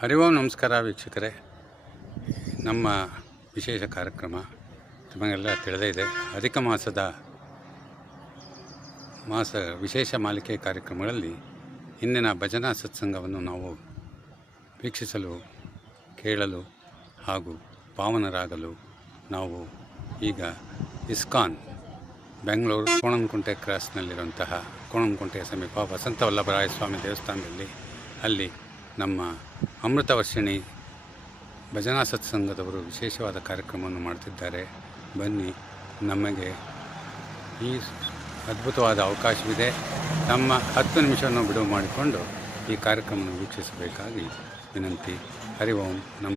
ಹರಿವೋ ನಮಸ್ಕಾರ ವೀಕ್ಷಕರೇ. ನಮ್ಮ ವಿಶೇಷ ಕಾರ್ಯಕ್ರಮ ನಿಮಗೆಲ್ಲ ತಿಳಿದೇ ಇದೆ. ಅಧಿಕ ಮಾಸ ವಿಶೇಷ ಮಾಲಿಕೆ ಕಾರ್ಯಕ್ರಮಗಳಲ್ಲಿ ಇಂದಿನ ಭಜನಾ ಸತ್ಸಂಗವನ್ನು ನಾವು ವೀಕ್ಷಿಸಲು, ಕೇಳಲು ಹಾಗೂ ಪಾವನರಾಗಲು ನಾವು ಈಗ ಇಸ್ಕಾನ್ ಬೆಂಗಳೂರು ಕೋಣನಕುಂಟೆ ಕ್ರಾಸ್ನಲ್ಲಿರುವಂತಹ ಕೋಣನಕುಂಟೆಯ ಸಮೀಪ ವಸಂತ ವಲ್ಲಭರಾಯ ಸ್ವಾಮಿ ದೇವಸ್ಥಾನದಲ್ಲಿ ಅಲ್ಲಿ ನಮ್ಮ ಅಮೃತವರ್ಷಿಣಿ ಭಜನಾ ಸತ್ಸಂಗದವರು ವಿಶೇಷವಾದ ಕಾರ್ಯಕ್ರಮವನ್ನು ಮಾಡುತ್ತಿದ್ದಾರೆ. ಬನ್ನಿ, ನಮಗೆ ಈ ಅದ್ಭುತವಾದ ಅವಕಾಶವಿದೆ. ನಮ್ಮ 10 ನಿಮಿಷವನ್ನು ಬಿಡುವು ಮಾಡಿಕೊಂಡು ಈ ಕಾರ್ಯಕ್ರಮವನ್ನು ವೀಕ್ಷಿಸಬೇಕಾಗಿ ವಿನಂತಿ. ಹರಿ ಓಂ ನಮ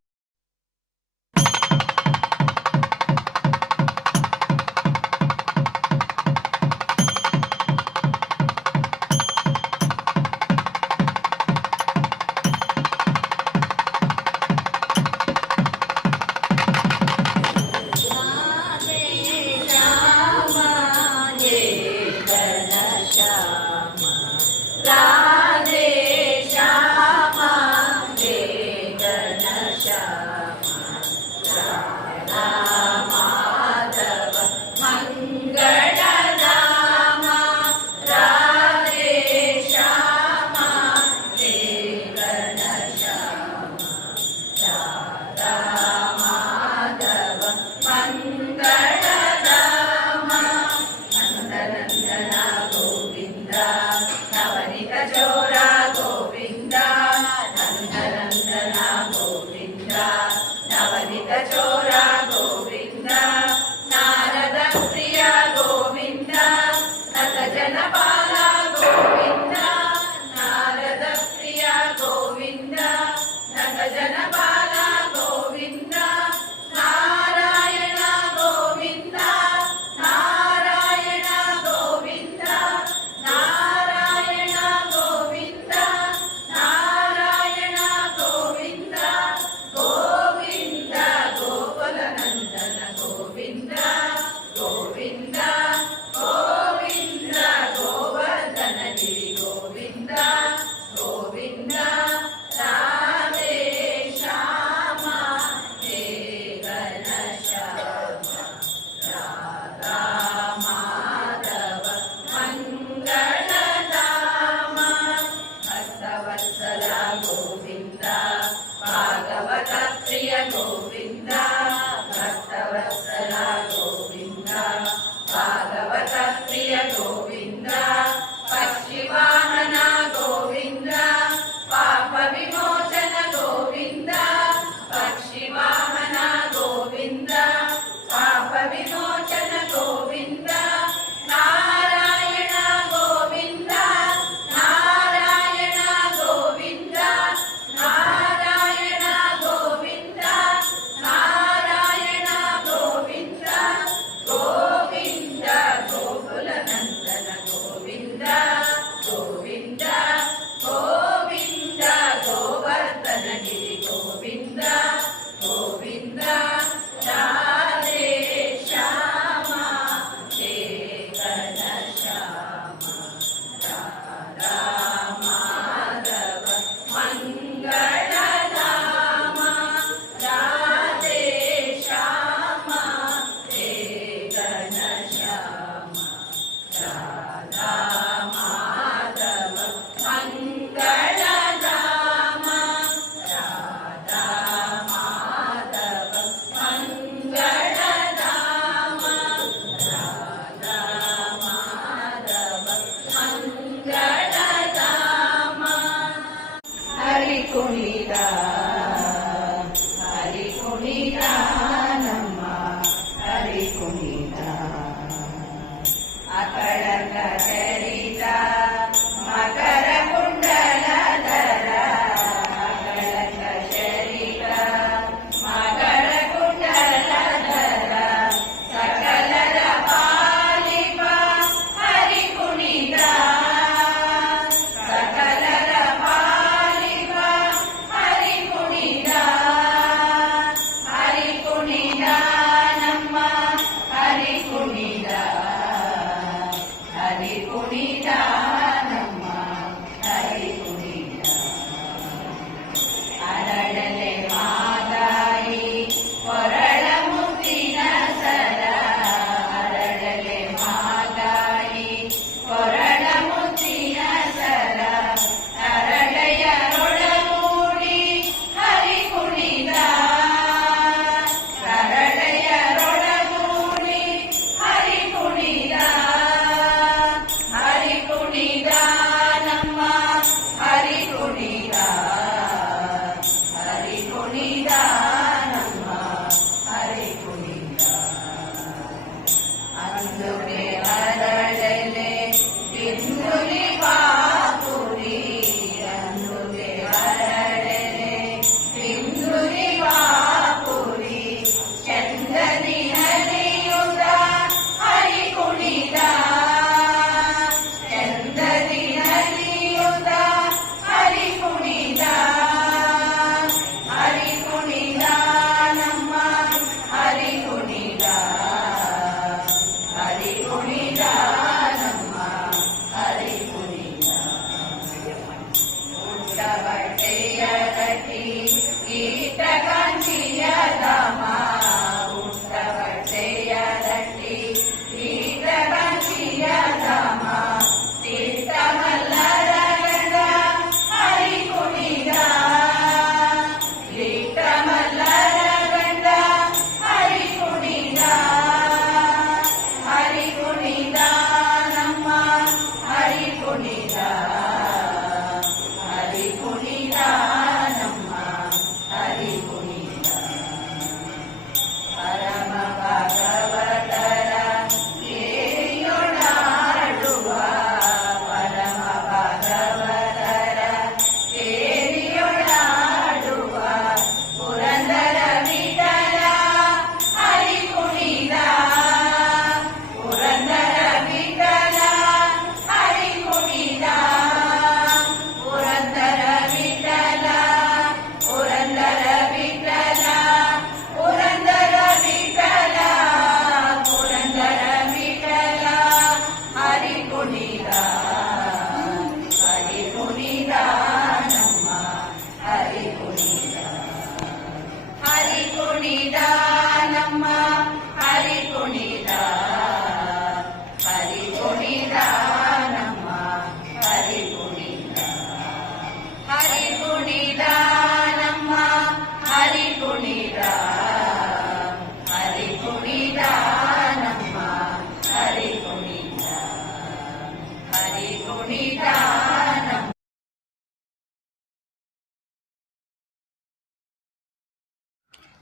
ಹರಿ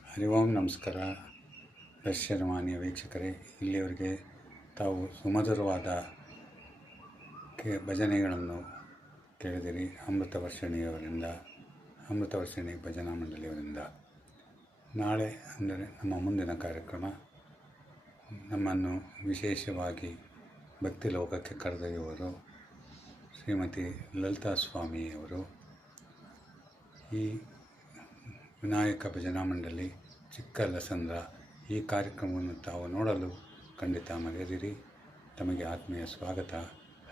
ಹರಿ ಓಂ ನಮಸ್ಕಾರ. ದರ್ಶನವಾಣಿಯ ವೀಕ್ಷಕರೇ, ಇಲ್ಲಿಯವರೆಗೆ ತಾವು ಸುಮಧುರವಾದ ಭಜನೆಗಳನ್ನು ಕೇಳಿದಿರಿ. ಅಮೃತವರ್ಷಿಣಿ ಭಜನಾ ಮಂಡಳಿಯವರಿಂದ. ನಾಳೆ ಅಂದರೆ ನಮ್ಮ ಮುಂದಿನ ಕಾರ್ಯಕ್ರಮ, ನಮ್ಮನ್ನು ವಿಶೇಷವಾಗಿ ಭಕ್ತಿ ಲೋಕಕ್ಕೆ ಕರೆದೊಯ್ಯುವರು ಶ್ರೀಮತಿ ಲಲಿತಾ ಸ್ವಾಮಿಯವರು. ಈ ವಿನಾಯಕ ಭಜನಾ ಮಂಡಳಿ ಚಿಕ್ಕಲಸಂದ್ರ ಈ ಕಾರ್ಯಕ್ರಮವನ್ನು ತಾವು ನೋಡಲು ಖಂಡಿತ ಮರೆಯದಿರಿ. ತಮಗೆ ಆತ್ಮೀಯ ಸ್ವಾಗತ.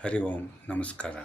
ಹರಿ ಓಂ ನಮಸ್ಕಾರ.